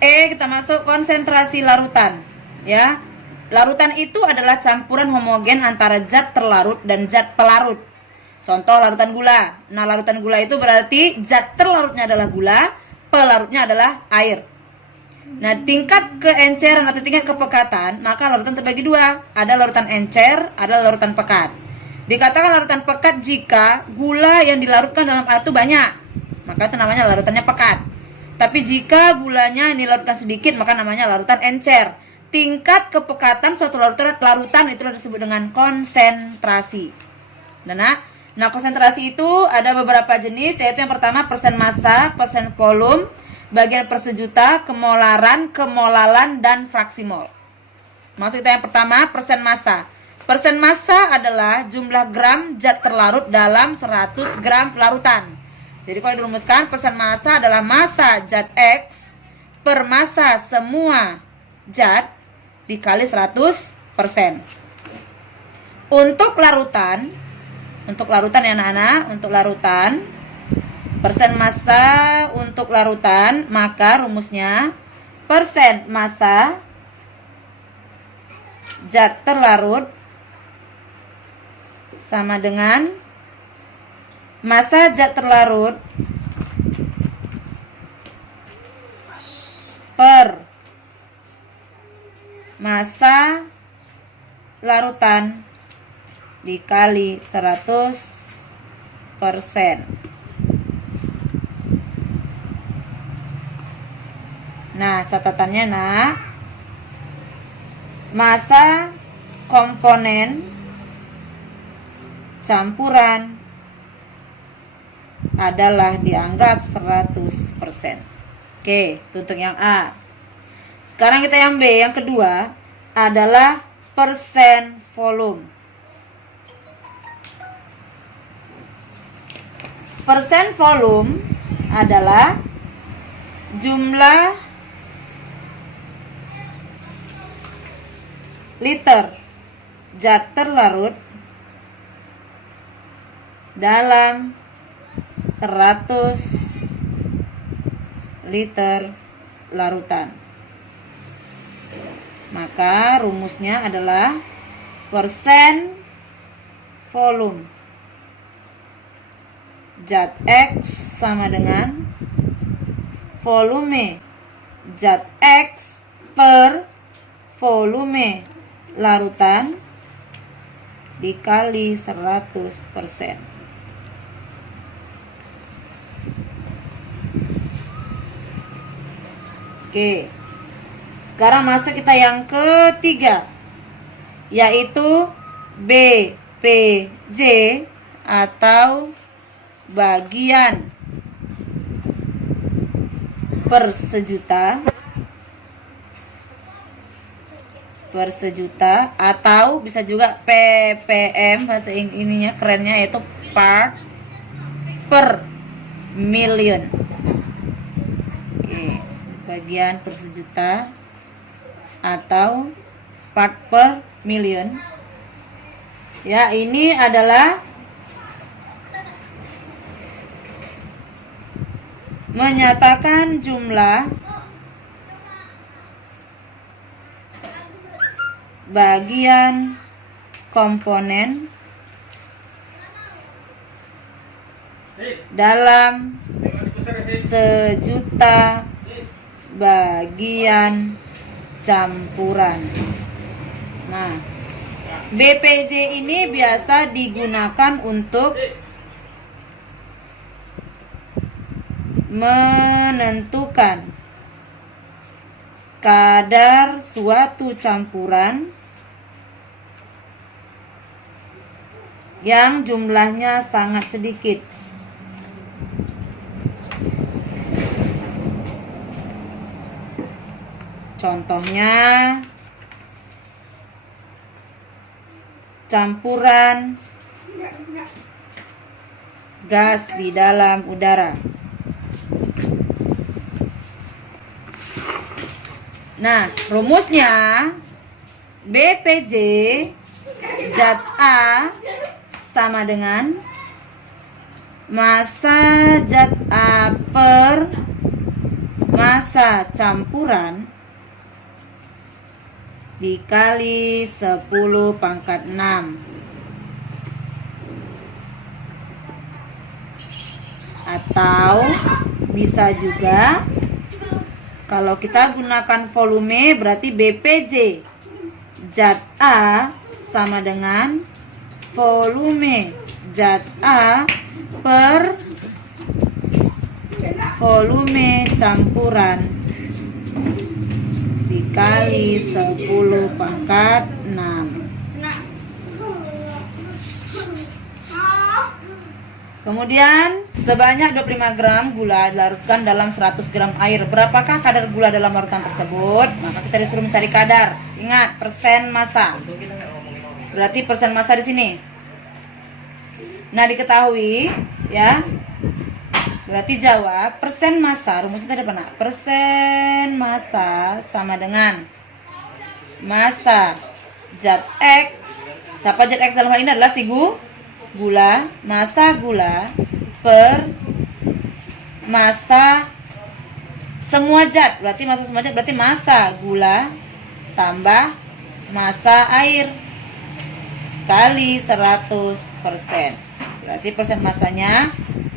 Kita masuk konsentrasi larutan. Ya. Larutan itu adalah campuran homogen antara zat terlarut dan zat pelarut. Contoh larutan gula. Nah, larutan gula itu berarti zat terlarutnya adalah gula, pelarutnya adalah air. Nah, tingkat keenceran atau tingkat kepekatan, maka larutan terbagi dua. Ada larutan encer, ada larutan pekat. Dikatakan larutan pekat jika gula yang dilarutkan dalam air itu banyak, maka itu namanya larutannya pekat. Tapi jika gulanya yang dilarutkan sedikit, maka namanya larutan encer. Tingkat kepekatan suatu larutan itu disebut dengan konsentrasi. Nah, konsentrasi itu ada beberapa jenis, yaitu yang pertama persen massa, persen volume, bagian per sejuta, kemolaran, kemolalan, dan fraksi mol. Maksud kita yang pertama persen massa. Persen massa adalah jumlah gram zat terlarut dalam 100 gram larutan. Jadi kalau dirumuskan, persen massa adalah massa zat X per massa semua zat dikali 100%. Untuk larutan ya anak-anak, untuk larutan, persen massa untuk larutan, maka rumusnya persen massa zat terlarut sama dengan massa zat terlarut per massa larutan dikali 100%. Nah, catatannya nak, massa komponen campuran adalah dianggap 100%. Oke, itu untuk yang A. Sekarang kita yang B, yang kedua adalah persen volume. Persen volume adalah jumlah liter zat terlarut dalam 100 liter larutan. Maka rumusnya adalah persen volume zat X sama dengan volume zat X per volume larutan dikali 100%. Oke. Sekarang masuk kita yang ketiga, yaitu BPJ atau bagian per sejuta atau bisa juga ppm, bahasa ininya kerennya yaitu part per million. Oke, bagian per sejuta atau part per million. Ya, ini adalah menyatakan jumlah bagian komponen dalam sejuta bagian campuran. Nah, BPJ ini biasa digunakan untuk menentukan kadar suatu campuran yang jumlahnya sangat sedikit. Contohnya campuran gas di dalam udara. Nah, rumusnya BPJ zat A sama dengan massa zat A per massa campuran dikali 10 pangkat 6. Atau bisa juga kalau kita gunakan volume berarti BPJ zat A sama dengan volume zat A per volume campuran dikali 10 pangkat 6. Kemudian sebanyak 25 gram gula dilarutkan dalam 100 gram air. Berapakah kadar gula dalam larutan tersebut? Maka kita disuruh mencari kadar. Ingat, persen massa. Berarti persen massa di sini. Nah, diketahui ya. Berarti jawab persen massa, rumusnya tadi apa nak? Persen massa sama dengan massa zat X. Siapa zat X dalam hal ini adalah si gula, massa gula per massa semua zat. Berarti massa semua zat berarti massa gula tambah massa air kali 100%. Berarti persen massanya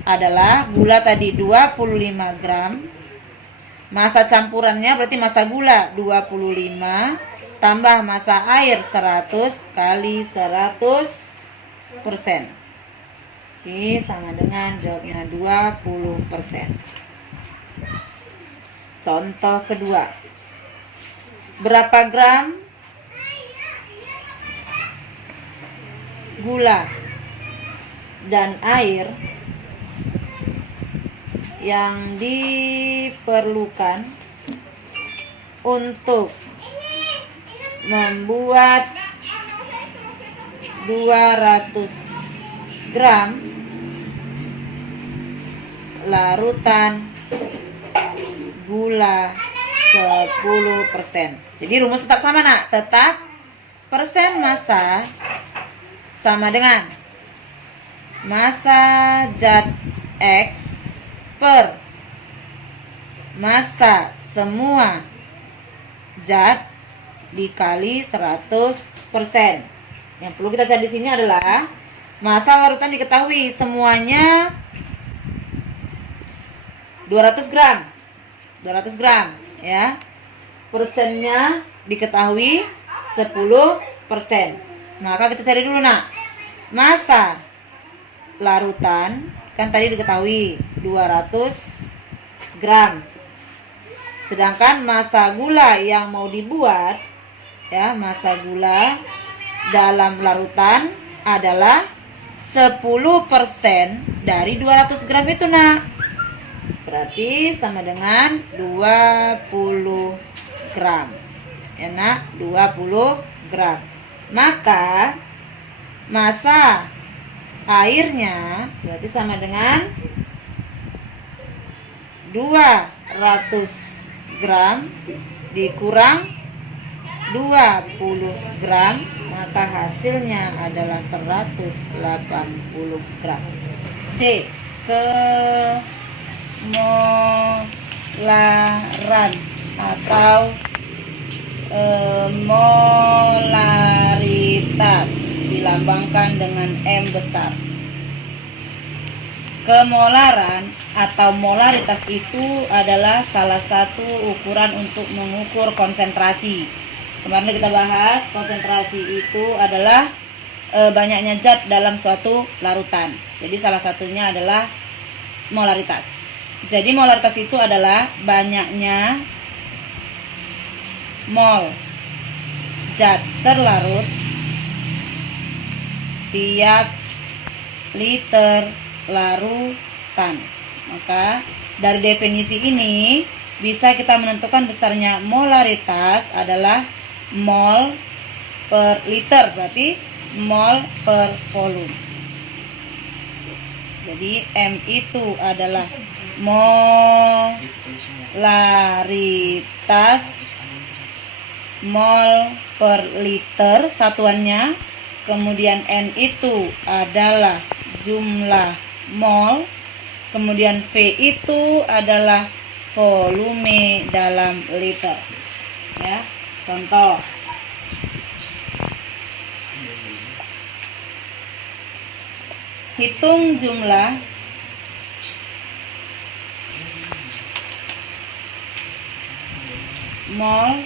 adalah gula tadi 25 gram, massa campurannya berarti massa gula 25 tambah massa air 100 kali 100%. Oke, sama dengan jawabnya 20%. Contoh kedua, berapa gram gula dan air yang diperlukan untuk membuat 200 gram larutan gula 10%. Jadi rumus tetap sama nak, tetap persen massa sama dengan massa zat X per massa semua zat dikali 100%. Yang perlu kita cari di sini adalah massa larutan diketahui semuanya 200 gram. 200 gram ya. Persennya diketahui 10%. Maka kita cari dulu nak. Massa larutan kan tadi diketahui 200 gram. Sedangkan massa gula yang mau dibuat ya, massa gula dalam larutan adalah 10% dari 200 gram itu nak. Berarti sama dengan 20 gram. Ya nak, 20 gram. Maka massa airnya berarti sama dengan 200 gram dikurang 20 gram, maka hasilnya adalah 180 gram. D. Kemolaran atau molaritas dilambangkan dengan M besar. Kemolaran atau molaritas itu adalah salah satu ukuran untuk mengukur konsentrasi. Kemarin kita bahas konsentrasi itu adalah banyaknya zat dalam suatu larutan. Jadi salah satunya adalah molaritas. Jadi molaritas itu adalah banyaknya mol zat terlarut tiap liter larutan. Maka dari definisi ini bisa kita menentukan besarnya molaritas adalah mol per liter, berarti mol per volume. Jadi M itu adalah molaritas mol per liter satuannya. Kemudian N itu adalah jumlah mol. Kemudian V itu adalah volume dalam liter. Ya, contoh. Hitung jumlah mol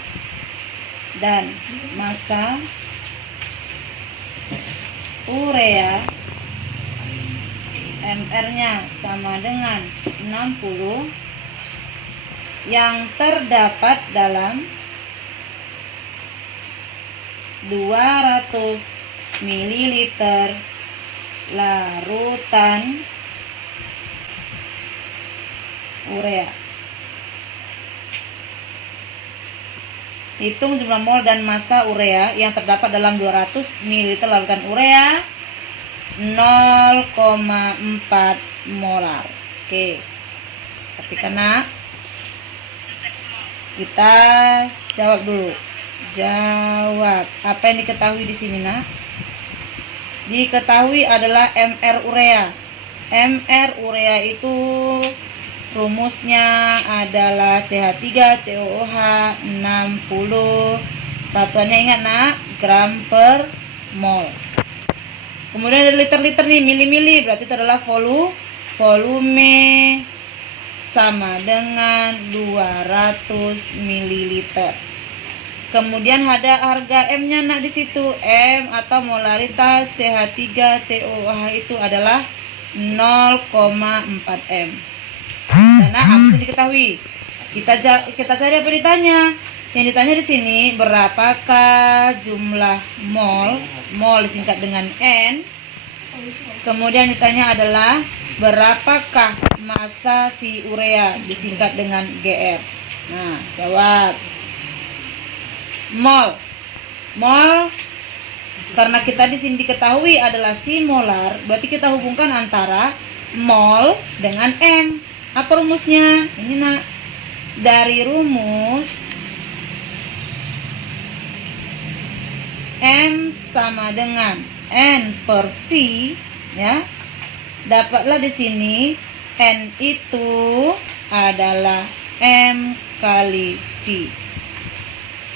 dan massa urea, MR-nya sama dengan 60, yang terdapat dalam 200 ml larutan urea. Hitung jumlah mol dan massa urea yang terdapat dalam 200 ml larutan urea, 0,4 molar. Oke, perhatikan nak. Kita jawab dulu. Jawab. Apa yang diketahui di sini nak? Diketahui adalah MR urea. MR urea itu rumusnya adalah CH3COOH 60. Satuannya ingat nak, gram per mol. Kemudian ada liter-liter nih, mili-mili, berarti itu adalah volume sama dengan 200 ml. Kemudian ada harga M-nya nak di situ. M atau molaritas CH3COOH itu adalah 0,4 M. Karena harus diketahui. Kita cari apa ditanya. Yang ditanya di sini, berapakah jumlah mol? Mol disingkat dengan N. Kemudian ditanya adalah berapakah massa si urea, disingkat dengan GR. Nah, jawab. Mol. Mol karena kita di sini diketahui adalah si molar, berarti kita hubungkan antara mol dengan M. Apa rumusnya? Ini nak, dari rumus M sama dengan N per V, ya. Dapatlah di sini N itu adalah M kali V.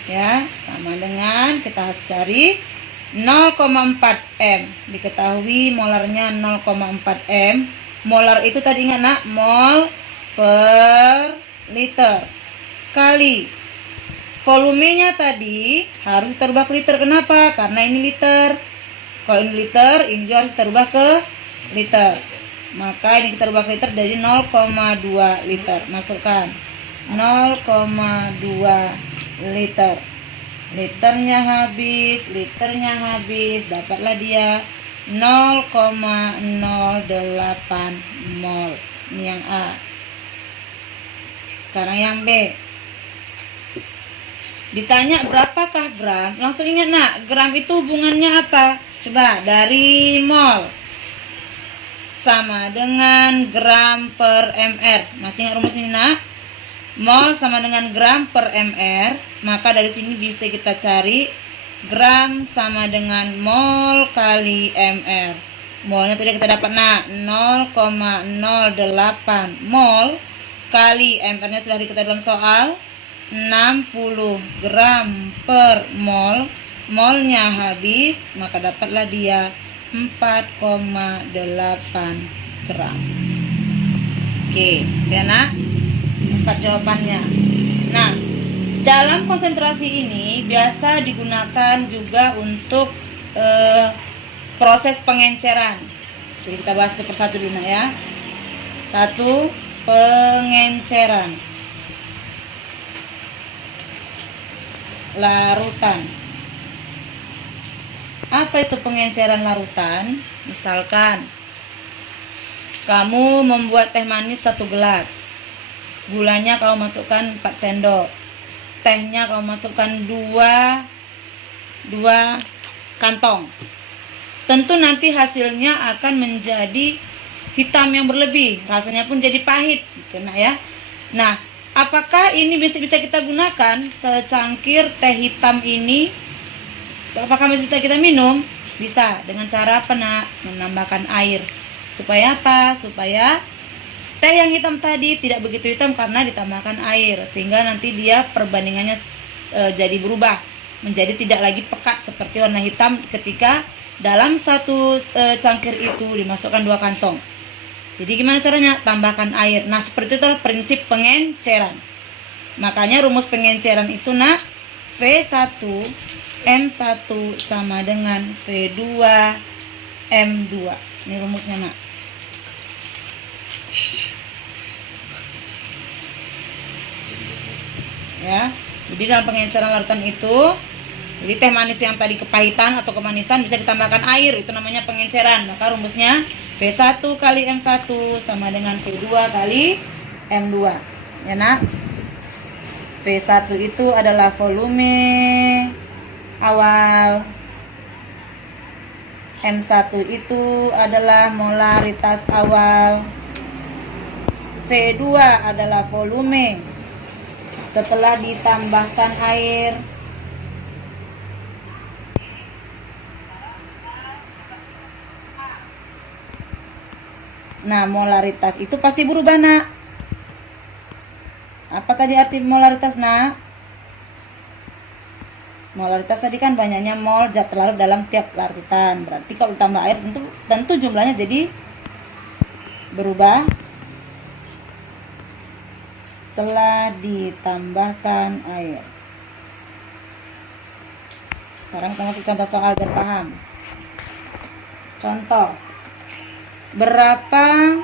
Ya, sama dengan kita harus cari 0,4 M. Diketahui molarnya 0,4 M. Molar itu tadi ingat nak, mol per liter kali volumenya tadi harus kita rubah ke liter. Kenapa? Karena ini liter. Kalau ini liter, ini juga harus kita rubah ke liter. Maka ini kita rubah ke liter dari 0,2 liter. Masukkan 0,2 liter. Liternya habis, dapatlah dia 0,08 mol. Ini yang A. Sekarang yang B. Ditanya berapakah gram? Langsung ingat nak, gram itu hubungannya apa? Coba, dari mol sama dengan gram per mr. Masih ingat rumus ini nak? Mol sama dengan gram per mr. Maka dari sini bisa kita cari gram sama dengan mol kali mr. Molnya tadi kita dapat nak 0,08 mol kali mr-nya sudah diketahui dalam soal, 60 gram per mol. Molnya habis, maka dapatlah dia 4,8 gram. Oke, ya nak, 4 jawabannya. Nah, dalam konsentrasi ini biasa digunakan juga untuk proses pengenceran. Jadi kita bahas satu persatu dulu nak ya. Satu, pengenceran larutan. Apa itu pengenceran larutan? Misalkan kamu membuat teh manis 1 gelas, gulanya kamu masukkan 4 sendok, tehnya kamu masukkan 2 kantong. Tentu nanti hasilnya akan menjadi hitam yang berlebih, rasanya pun jadi pahit, gitu nah ya. Nah, apakah ini bisa kita gunakan secangkir teh hitam ini? Apakah masih bisa kita minum? Bisa, dengan cara apa nak? Menambahkan air. Supaya apa? Supaya Teh yang hitam tadi tidak begitu hitam karena ditambahkan air, sehingga nanti dia perbandingannya jadi berubah menjadi tidak lagi pekat seperti warna hitam ketika dalam satu cangkir itu dimasukkan 2 kantong. Jadi gimana caranya? Tambahkan air. Nah, seperti itu prinsip pengenceran. Makanya rumus pengenceran itu nak, V1 M1 sama dengan V2 M2. Ini rumusnya nak. Ya, jadi dalam pengenceran larutan itu, jadi teh manis yang tadi kepahitan atau kemanisan bisa ditambahkan air, itu namanya pengenceran. Maka rumusnya V1 kali M1 sama dengan V2 kali M2. Ya nak, V1 itu adalah volume awal, M1 itu adalah molaritas awal, V2 adalah volume setelah ditambahkan air. Nah, molaritas itu pasti berubah nak. Apa tadi arti molaritas nak? Molaritas tadi kan banyaknya mol zat terlarut dalam tiap larutan. Berarti kalau ditambah air tentu jumlahnya jadi berubah setelah ditambahkan air. Sekarang kita masuk contoh soal biar paham. Contoh, berapa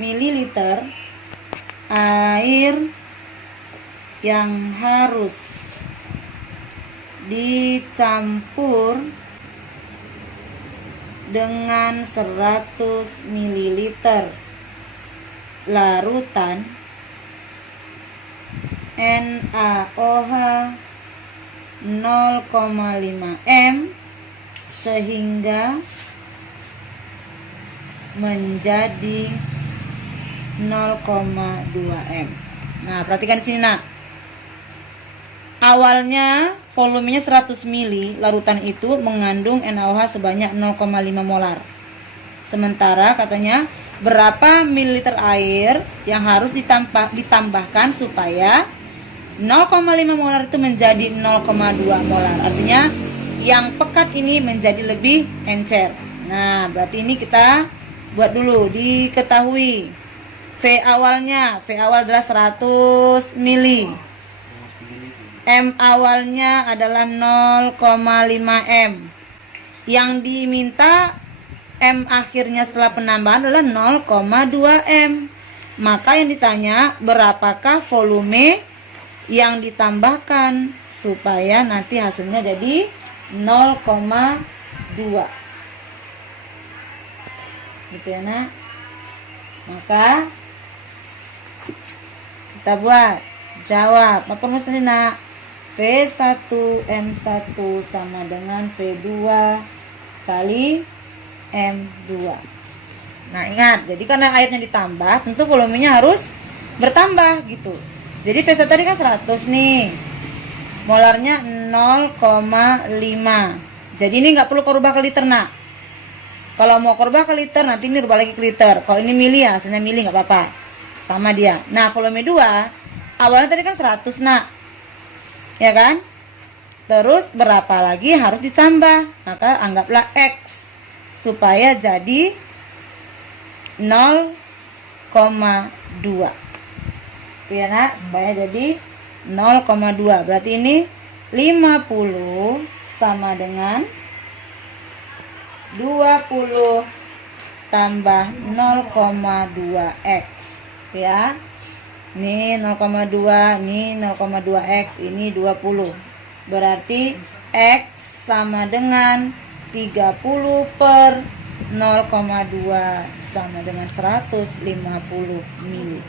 mililiter air yang harus dicampur dengan 100 mililiter larutan NaOH 0,5 M sehingga menjadi 0,2 M. Nah, perhatikan di sini nak. Awalnya volumenya 100 mili, larutan itu mengandung NaOH sebanyak 0,5 molar. Sementara katanya berapa mililiter air yang harus ditambahkan supaya 0,5 molar itu menjadi 0,2 molar. Artinya yang pekat ini menjadi lebih encer. Nah, berarti ini kita buat dulu, diketahui V awalnya, V awal adalah 100 mili, M awalnya adalah 0,5 M. Yang diminta M akhirnya setelah penambahan adalah 0,2 M. Maka yang ditanya berapakah volume yang ditambahkan supaya nanti hasilnya jadi 0,2. Gitu ya nak. Maka kita buat jawab. Apa maksudnya nak? V1 M1 sama dengan V2 kali M2. Nah ingat, jadi karena airnya ditambah, tentu volumenya harus bertambah gitu. Jadi V1 tadi kan 100 nih, molarnya 0,5. Jadi ini nggak perlu kau rubah ke liter nak. Kalau mau rubah ke liter, nanti ini rubah lagi ke liter. Kalau ini mili ya, hasilnya mili nggak apa-apa, sama dia. Nah volume 2 awalnya tadi kan 100 nak, ya kan? Terus berapa lagi harus ditambah? Maka anggaplah X supaya jadi 0,2. Itu ya nak, supaya jadi 0,2. Berarti ini 50 sama dengan 20 tambah 0,2 X ya. Ini 0,2, ini 0,2 X, ini 20. Berarti X sama dengan 30 per 0,2 sama dengan 150 mili.